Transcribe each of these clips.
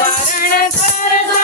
वारण करता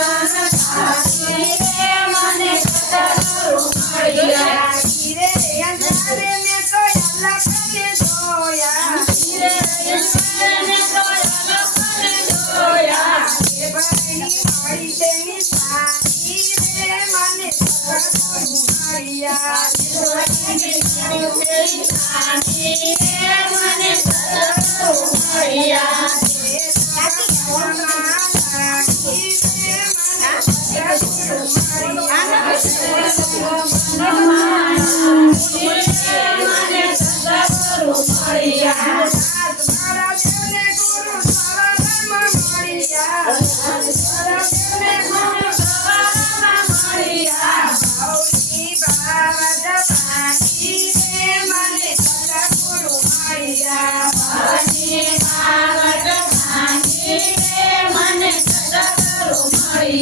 Yeah.